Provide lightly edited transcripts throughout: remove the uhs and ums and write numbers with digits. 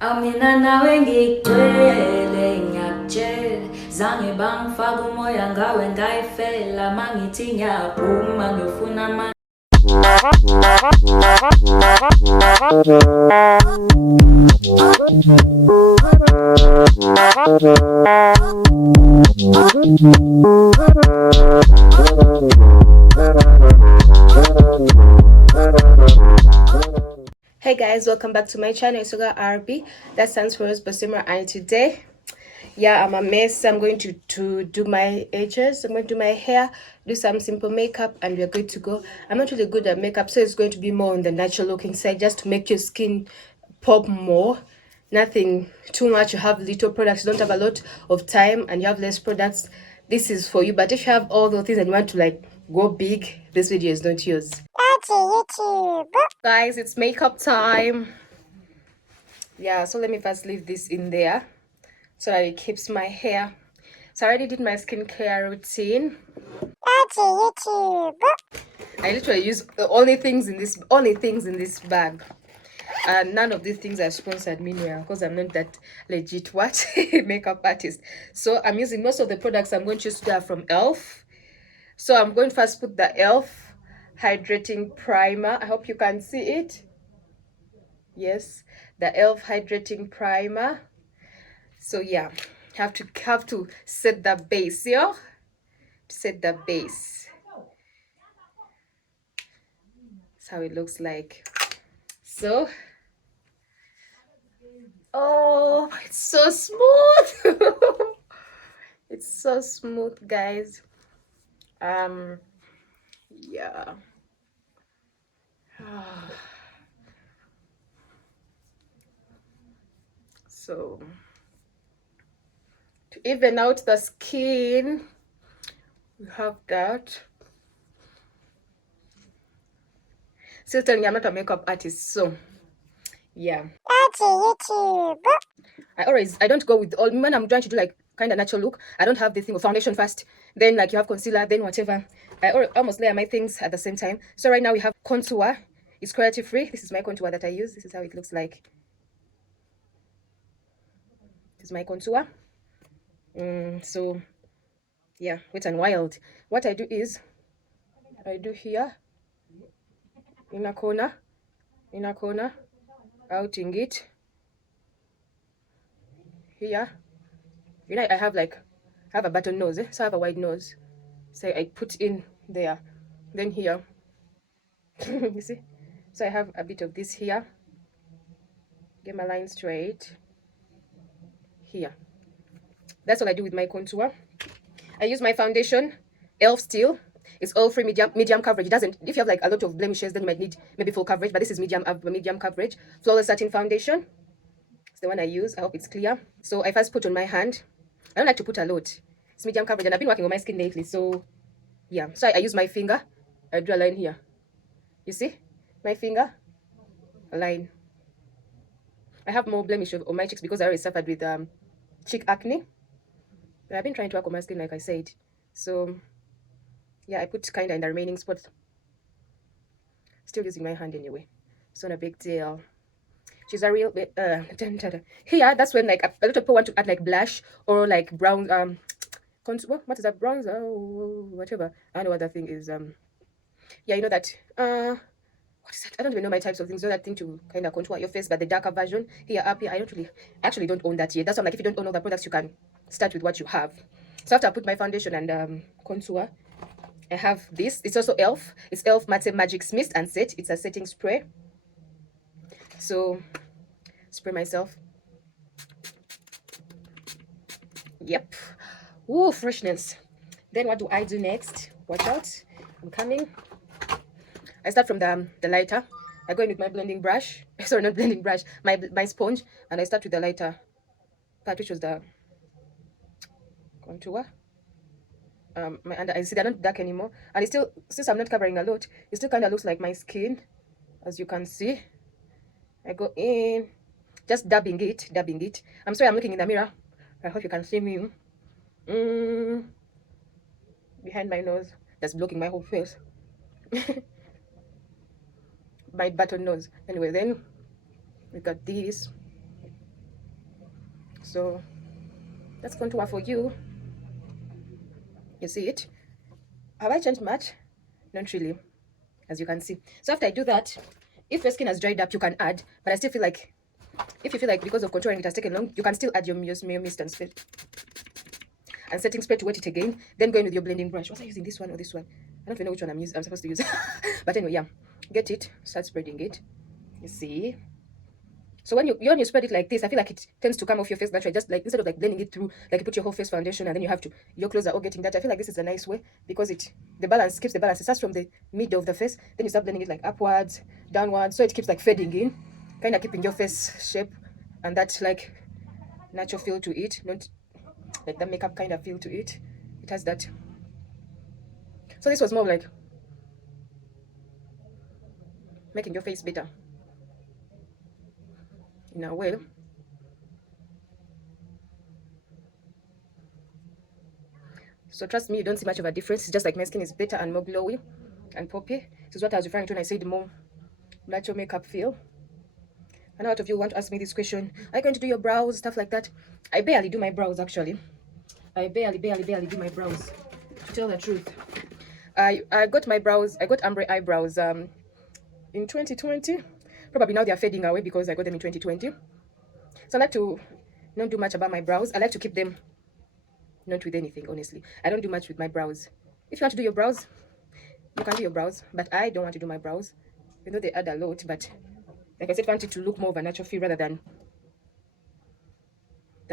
Amina nawe ngigcwele ngiyakutshela zange bangifaka umoya ngawe ngayifela mangithi ngiyaphuma ngiyofuna Hey guys, welcome back to my channel. It's Yoga RB, that stands for Basemera. And today, yeah, I'm a mess. I'm going to do my edges, I'm going to do my hair, do some simple makeup, and we're good to go. I'm not really good at makeup, so it's going to be more on the natural looking side, just to make your skin pop more. Nothing too much. You have little products, you don't have a lot of time, and you have less products. This is for you. But if you have all those things and you want to like go big, this video is not yours. YouTube. Guys, it's makeup time. Yeah, so let me first leave this in there so that it keeps my hair. So I already did my skincare routine. YouTube. I literally use the only things in this bag. And none of these things are sponsored meanwhile, because I'm not that legit makeup artist. So I'm using most of the products I'm going to use today are from Elf. So I'm going to first put the Elf hydrating primer. I hope you can see it. Yes, the Elf hydrating primer. So yeah, have to set the base, yeah, set the base. That's how it looks like. So oh, it's so smooth. It's so smooth, guys. Yeah. So to even out the skin, we have that. Still telling you I'm not a makeup artist, so yeah. YouTube. I don't go with all when I'm trying to do like kind of natural look. I don't have the thing of foundation first, then like you have concealer, then whatever. I almost layer my things at the same time. So right now we have contour. It's cruelty free. This is my contour that I use. This is how it looks like. This is my contour. So yeah, Wet and Wild. What I do is I do here in a corner, outing it here. You know, I have a button nose, so I have a wide nose. So I put in there, then here. You see? So I have a bit of this here. Get my line straight here. That's what I do with my contour. I use my foundation, Elf Still. It's all free medium coverage. It doesn't. If you have like a lot of blemishes, then you might need maybe full coverage. But this is medium coverage. Flawless Satin Foundation. It's the one I use. I hope it's clear. So I first put on my hand. I don't like to put a lot. It's medium coverage, and I've been working on my skin lately. So yeah. So I use my finger. I draw a line here. You see, my finger, a line. I have more blemish on my cheeks because I already suffered with cheek acne. But I've been trying to work on my skin, like I said. So yeah, I put kind of in the remaining spots. Still using my hand anyway. It's not a big deal. She's a real bit here. That's when like a lot of people want to add like blush or like brown what is that, bronzer? Oh, whatever. I don't know what that thing is. Yeah, you know that what is that? I don't even know my types of things. You know that thing to kind of contour your face, but the darker version here up here. I don't really actually don't own that yet. That's why I'm like, if you don't own all the products, you can start with what you have. So after I put my foundation and contour, I have this. It's also Elf. It's Elf Matte Magic Mist and Set. It's a setting spray. So spray myself. Yep. Ooh, freshness. Then what do I do next? Watch out. I'm coming. I start from the lighter. I go in with my blending brush. Sorry, not blending brush. My sponge, and I start with the lighter part, which was the contour. My under, I see they're not dark anymore, and it's still, since I'm not covering a lot, it still kind of looks like my skin, as you can see. I go in, just dabbing it. I'm sorry, I'm looking in the mirror. I hope you can see me. Behind my nose, that's blocking my whole face. My button nose. Anyway, then we got this. So that's contour for you. You see it? Have I changed much? Not really, as you can see. So after I do that, if your skin has dried up, you can add, but I still feel like if you feel like because of contouring it has taken long, you can still add your Mayo mist and setting spray to wet it again. Then go in with your blending brush. Was I using this one or this one? I don't even know which one I'm supposed to use. But anyway, yeah, get it, start spreading it. You see. So when you spread it like this, I feel like it tends to come off your face naturally. Just like instead of like blending it through, like you put your whole face foundation and then you have to, your clothes are all getting that. I feel like this is a nice way because the balance keeps the balance. It starts from the middle of the face, then you start blending it like upwards, downwards, so it keeps like fading in, kind of keeping your face shape and that like natural feel to it, not like the makeup kind of feel to it. It has that. So this was more like making your face better in a way. So trust me, you don't see much of a difference. It's just like my skin is better and more glowy and poppy. This is what I was referring to when I said more natural makeup feel. And a lot of you want to ask me this question, are you going to do your brows, stuff like that? I barely do my brows actually. I barely do my brows, to tell the truth. I got my brows, I got ombre eyebrows in 2020. Probably now they are fading away because I got them in 2020. So I like to not do much about my brows. I like to keep them not with anything, honestly. I don't do much with my brows. If you want to do your brows, you can do your brows, but I don't want to do my brows. You know they add a lot, but like I said, I want it to look more of a natural feel rather than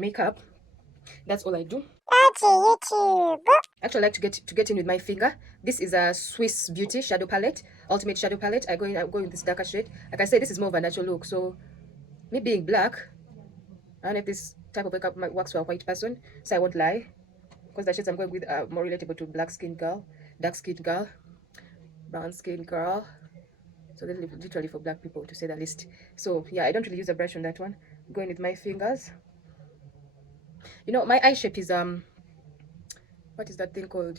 makeup. That's all I do. YouTube. Actually, I like to get in with my finger. This is a Swiss Beauty shadow palette, ultimate shadow palette. I'm going with this darker shade. Like I said, this is more of a natural look. So me being black, I don't know if this type of makeup works for a white person, so I won't lie, because the shades I'm going with are more relatable to black skin girl, dark skin girl, brown skin girl. So they're literally for black people, to say the least. So yeah, I don't really use a brush on that one. I'm going with my fingers. You know, my eye shape is what is that thing called?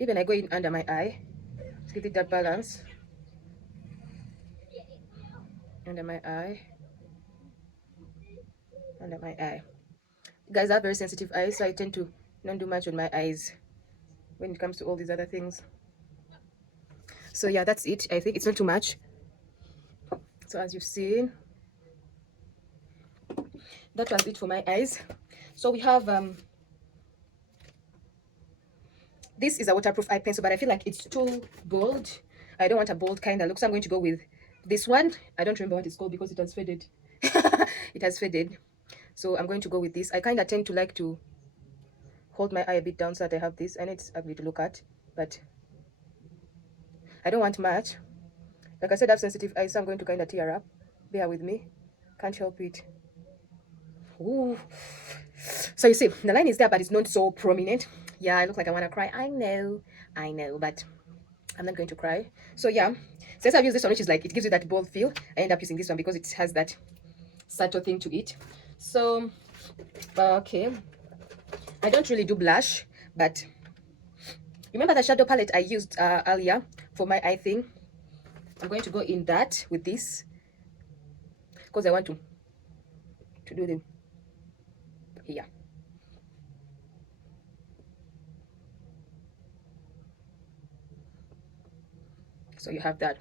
Even I go in under my eye to give it that balance. Under my eye. Under my eye. Guys, I have very sensitive eyes, so I tend to not do much on my eyes when it comes to all these other things. So yeah, that's it. I think it's not too much. So as you've seen, that was it for my eyes. So we have this is a waterproof eye pencil, but I feel like it's too bold. I don't want a bold kind of look, so I'm going to go with this one. I don't remember what it's called because it has faded. It has faded. So I'm going to go with this. I kind of tend to like to hold my eye a bit down so that I have this, and it's ugly to look at, but I don't want much. Like I said, I have sensitive eyes, so I'm going to kind of tear up. Bear with me. Can't help it. Ooh. So you see, the line is there, but it's not so prominent. Yeah, I look like I want to cry. I know, but I'm not going to cry. So yeah, since I've used this one, which is like, it gives you that bold feel, I end up using this one because it has that subtle thing to it. So, okay. I don't really do blush, but remember the shadow palette I used earlier for my eye thing? I'm going to go in that with this because I want to do them here. So you have that.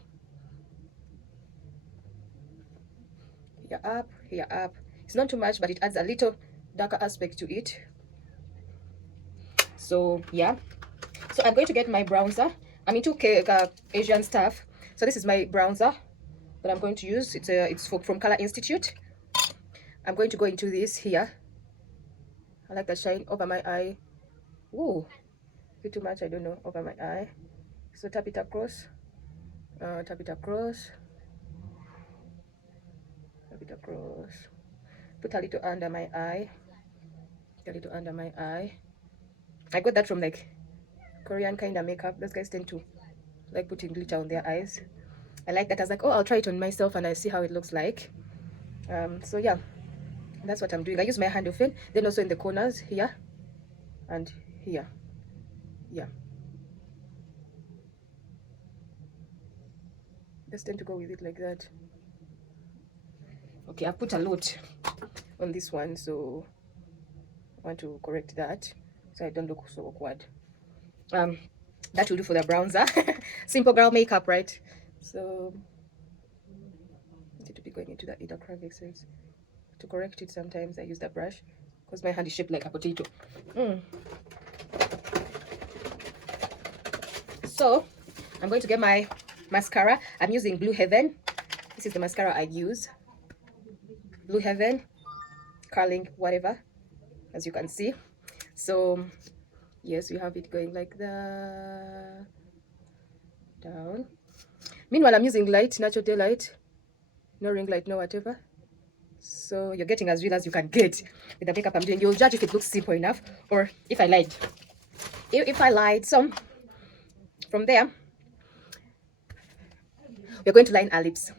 Here up. It's not too much, but it adds a little darker aspect to it. So yeah. So I'm going to get my bronzer. I'm into Asian stuff. So this is my bronzer that I'm going to use. It's from Color Institute. I'm going to go into this here. I like the shine over my eye. Ooh, a bit too much, I don't know, over my eye. So tap it across. Tap it across. Tap it across. Put a little under my eye. A little under my eye. I got that from like Korean kind of makeup. Those guys tend to like putting glitter on their eyes. I like that. I was like, oh, I'll try it on myself and I see how it looks like. So yeah, that's what I'm doing. I use my hand often, then also in the corners here and here. Yeah, just tend to go with it like that. Okay, I've put a lot on this one, so I want to correct that so I don't look so awkward. That will do for the bronzer. Simple girl makeup, right? So I need to be going into the inner crevices to correct it. Sometimes I use the brush because my hand is shaped like a potato. So I'm going to get my mascara. I'm using Blue Heaven. This is the mascara I use. Blue Heaven, curling, whatever, as you can see. So yes, we have it going like that, down. Meanwhile, I'm using light, natural daylight, no ring light, no whatever. So you're getting as real as you can get with the makeup I'm doing. You'll judge if it looks simple enough or if I lied. If I lied. So from there, we're going to line our lips.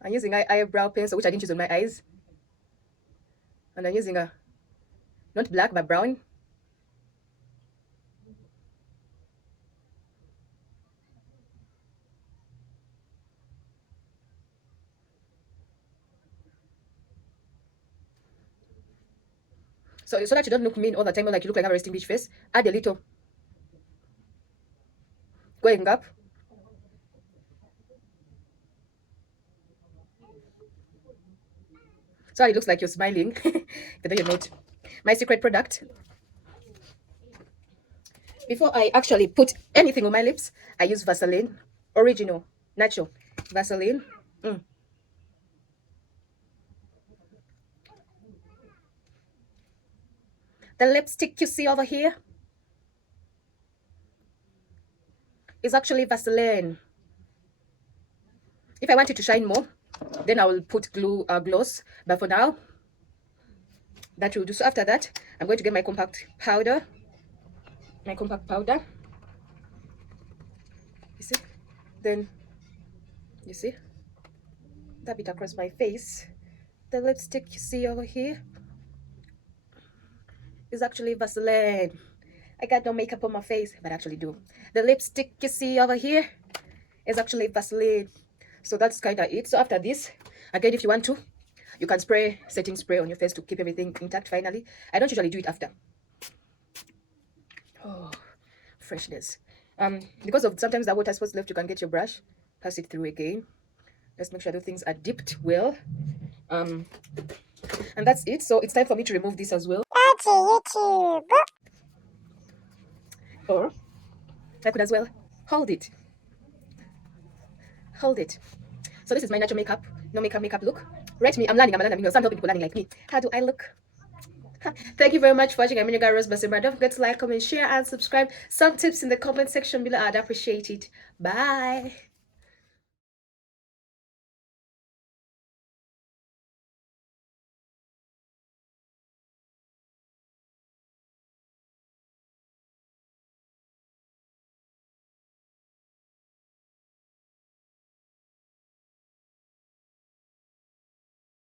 I'm using eyebrow pencil, which I didn't use on my eyes. And I'm using a, not black, but brown. So that you don't look mean all the time, or like you look like a resting beach face, add a little going up. So it looks like you're smiling, but then you're not. My secret product. Before I actually put anything on my lips, I use Vaseline, original, natural Vaseline. The lipstick you see over here is actually Vaseline. If I want it to shine more, then I will put gloss. But for now, that will do. So after that, I'm going to get my compact powder. My compact powder. You see? Then, you see? Dab it across my face. The lipstick you see over here is actually Vaseline. I got no makeup on my face, but I actually do. The lipstick you see over here is actually Vaseline. So that's kind of it. So after this, again, if you want to, you can spray setting spray on your face to keep everything intact finally. I don't usually do it after. Oh, freshness. Because of sometimes the water spots left, you can get your brush, pass it through again. Let's make sure the things are dipped well. And that's it. So it's time for me to remove this as well. YouTube. Or I could as well hold it. Hold it. So this is my natural makeup, no makeup look. Rate me. I'm learning. Some people learning like me. How do I look? Thank you very much for watching. I'm your girl Rose Basemera. Don't forget to like, comment, share, and subscribe. Some tips in the comment section below. I'd appreciate it. Bye.